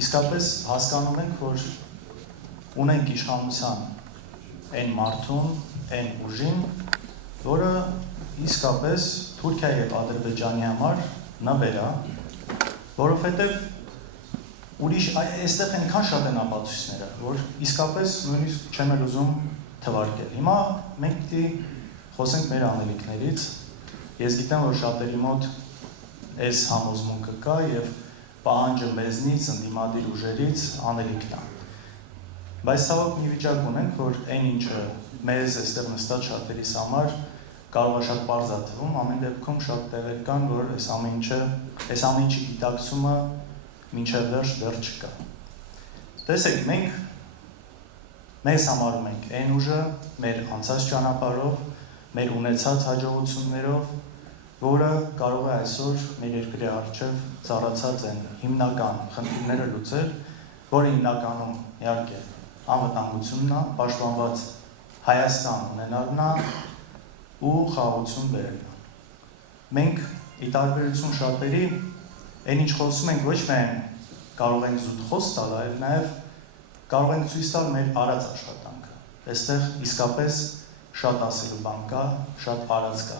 իսկապես հասկանում ենք, որ ունենք իշխանության այն մարդուն, այն ուժին, որը իսկապես Թուրքիայի եւ Ադրբեջանի համար նվեր է, որովհետեւ ուրիշ այստեղ այնքան շատ են ապացույցները, որ իսկապես նույնիսկ չեմ էլ ուզում թվարկել։ Հիմա մենք պիտի խոսենք մեր անելիքներից։ Ես գիտեմ, որ շատերի մոտ այս համոզմունքը կա եւ պահանջը մեզնից, ընդդիմադիր ուժերից անելիքն է։ Բայց ցավոք մի վիճակ ունենք, որ այն ինչը մեզ այստեղ նստած շատերիս համար կարող է շատ պարզ թվում, ամեն դեպքում շատ տեղեր կան, որ այս ամեն ինչի գիտակցումը մինչև վերջ դեռ չկա։ Տեսեք, մենք մեզ համարում ենք այն ուժը մեր անցած ճանապարհով, մեր ունեցած հաջողություններով, որը կարող է այսօր մեր երկրի առջև ծառացած են հիմնական խնդիրները լուծել, որը հիմնականում իհարկե անվտանգությունն է, պաշտպանված Հայաստան ունենալն է ու խաղաղություն բերելն է։ Մենք ի տարբերություն շատերի այն ինչ խոսում ենք ոչ միայն կարող ենք զուտ խոսք տալ, այլ նաև կարող ենք ցույց տալ մեր արած աշխատանքը։ Այստեղ իսկապես շատ ասելու բան կա, շատ արած կա։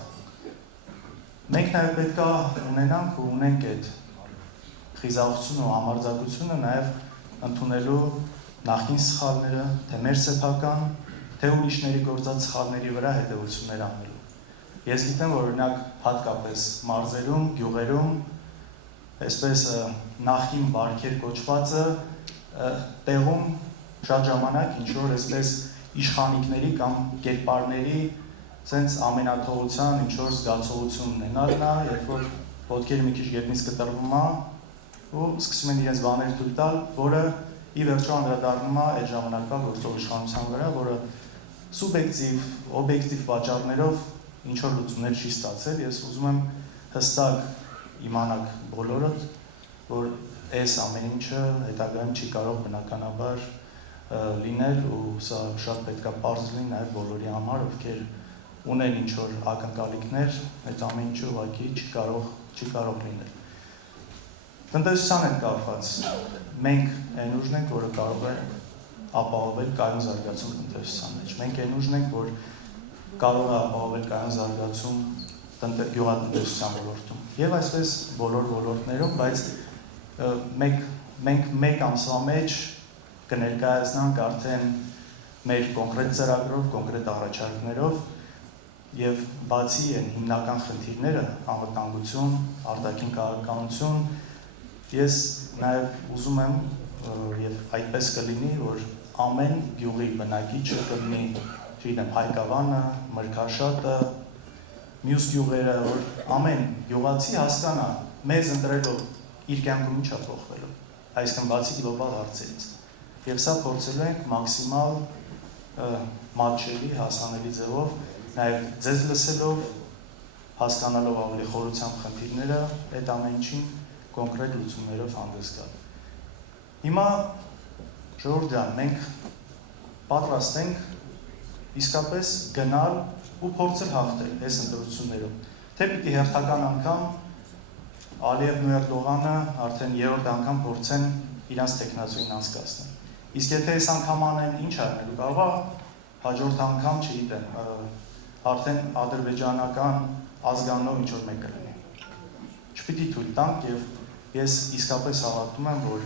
Մենք նաև պետք է ունենանք ու ունենք այդ խիզախությունը ու համարձակությունը նաև ընդունելու նախին սխալները, թե մեր սեփական, թե ուրիշների գործած սխալների վրա հետևություններ անելու։ Ես գիտեմ, որ օրինակ հատկապես մարզերում, գյուղերում, այսպես նախին բարքեր կոչվածը տեղում շատ ժամանակ ինչ-որ այսպես իշխանիկների կամ կերպարների սենց ամենաթողության ինչ-որ զգացողություն ունենալն է, երբ որ ոտքերը մի քիչ գետնից կտրվում է ու սկսում են իրենց բաներ թույլ տալ, որը ի վերջո անդրադառնում է այդ ժամանակվա գործող իշխանության վրա, որը սուբյեկտիվ, օբյեկտիվ պատճառներով ինչ-որ լուծումներ չի ստացել։ Ես ուզում եմ հստակ իմանաք բոլորդ, որ այս ամեն ինչը հետագայում չի կարող բնականաբար լինել ու սա շատ պետք է պարզ լինի նաև բոլորի համար, ովքեր ունեն ինչ-որ ակնկալիքներ, այդ ամեն ինչը ուղղակի չի կարող լինել։ Տնտեսության հետ կապված մենք այն ուժն ենք, որը կարող է ապահովել կայուն զարգացում տնտեսության մեջ։ Մենք այն ուժն ենք, որ կարող է ապահովել կայուն զարգացում գյուղատնտեսության ոլորտում եւ այսպես բոլոր ոլորտներում, բայց մենք մեկ ամսվա մեջ կներկայացնանք արդեն մեր կոնկրետ ծրագրով, կոնկրետ առաջարկներով եւ բացի այն հիմնական խնդիրները, անվտանգություն, արտաքին քաղաքականություն, ես նաեւ ուզում եմ եւ այդպես կլինի, որ ամեն գյուղի բնակիչը կլինի, չգիտեմ, Հայկավանը, Մրգաշատը, մյուս գյուղերը, որ ամեն գյուղացի հասկանա մեզ ընտրելով իր կյանքում ինչ է փոխվելու, այսինքն բացի գլոբալ հարցերից։ Եվ սա փորձելու ենք մաքսիմալ մատչելի, հասանելի ձևով, նաև ձեզ լսելով, հասկանալով ավելի խորությամբ խնդիրները, այդ ամեն ինչին կոնկրետ լուծումներով հանդես գալ։ Հիմա ժողովուրդ ջան, մենք պատրաստ ենք իսկապես գնալ ու փորձել հաղթել այս ընտրություններով։ Թե պիտի հերթական անգամ Ալիևն ու Էրդողանը արդեն երրորդ անգամ փորձեն իրանց տեխնացուին անցկացնել։ Իսկ եթե այս անգամ անեն, ինչ արնելու, կարող է հաջորդ անգամ, չգիտեմ, արդեն ադրբեջանական ազգանով ինչ-որ մեկը լինի։ Չպիտի թույլ տանք եւ ես իսկապես հավատում եմ, որ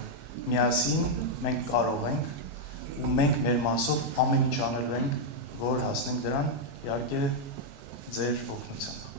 միասին մենք կարող ենք ու մենք մեր մասով ամեն ինչ անելու ենք, որ հասնենք դրան, իհարկե ձեր օգնությամբ։